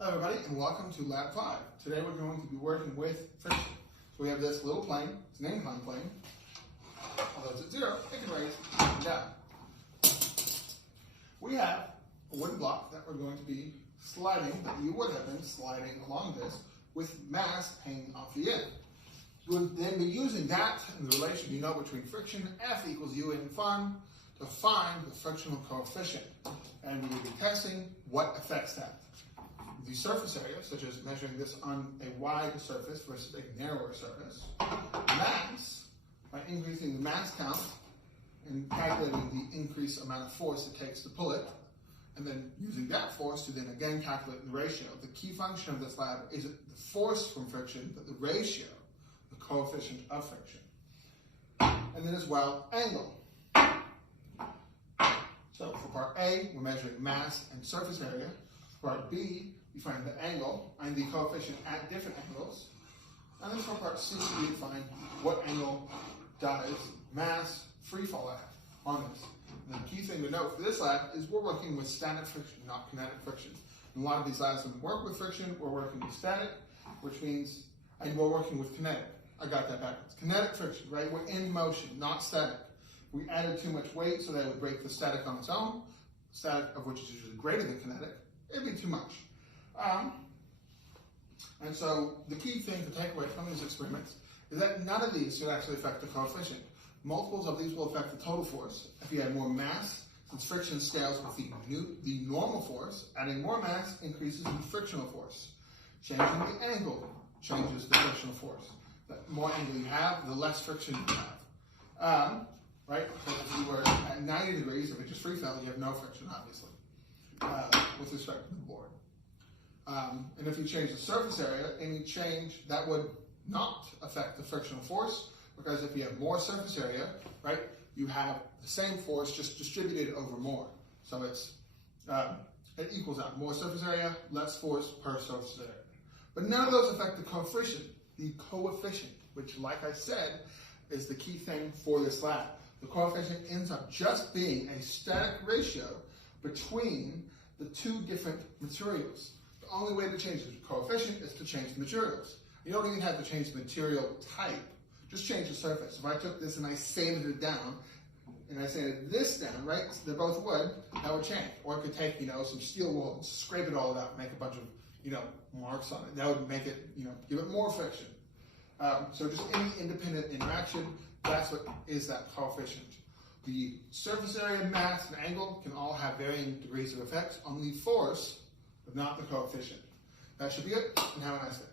Hello everybody and welcome to Lab 5. Today we're going to be working with friction. So we have this little plane, it's an inclined plane. Although it's at zero, it can raise and down. We have a wooden block that we're going to be sliding, that you would have been sliding along this with mass hanging off the end. You would then be using that and the relation you know between friction, F equals U in fun, to find the frictional coefficient. And we will be testing what affects that. The surface area, such as measuring this on a wide surface versus a narrower surface. Mass, by increasing the mass count and calculating the increased amount of force it takes to pull it, and then using that force to then again calculate the ratio. The key function of this lab is the force from friction, but the ratio, the coefficient of friction. And then as well, angle. So for part A, we're measuring mass and surface area. For part B, we find the angle and the coefficient at different angles. And then for part C, we find what angle does mass free fall at on this. And the key thing to note for this lab is we're working with static friction, not kinetic friction. In a lot of these labs, when we work with friction, we're working with static, which means, and we're working with kinetic. I got that backwards. Kinetic friction, right? We're in motion, not static. We added too much weight so that it would break the static on its own, static of which is usually greater than kinetic. It'd be too much. And so the key thing to take away from these experiments is that none of these should actually affect the coefficient. Multiples of these will affect the total force. If you add more mass, since friction scales with the normal force, adding more mass increases the frictional force. Changing the angle changes the frictional force. The more angle you have, the less friction you have. Right? Because if you were at 90 degrees, if it just free fell, you have no friction, obviously, with respect to the board. And if you change the surface area, any change that would not affect the frictional force, because if you have more surface area, right, you have the same force just distributed over more. So it's it equals out. More surface area, less force per surface area. But none of those affect the coefficient. The coefficient, which, like I said, is the key thing for this lab. The coefficient ends up just being a static ratio between the two different materials. The only way to change the coefficient is to change the materials. You don't even have to change the material type. Just change the surface. If I took this and I sanded it down, and I sanded this down, right, so they're both wood, that would change. Or I could take, some steel wool and scrape it all out and make a bunch of, marks on it. That would make it, give it more friction. So just any independent interaction, that's what is that coefficient. The surface area, mass, and angle can all have varying degrees of effect on the force, but not the coefficient. That should be it, and have a nice day.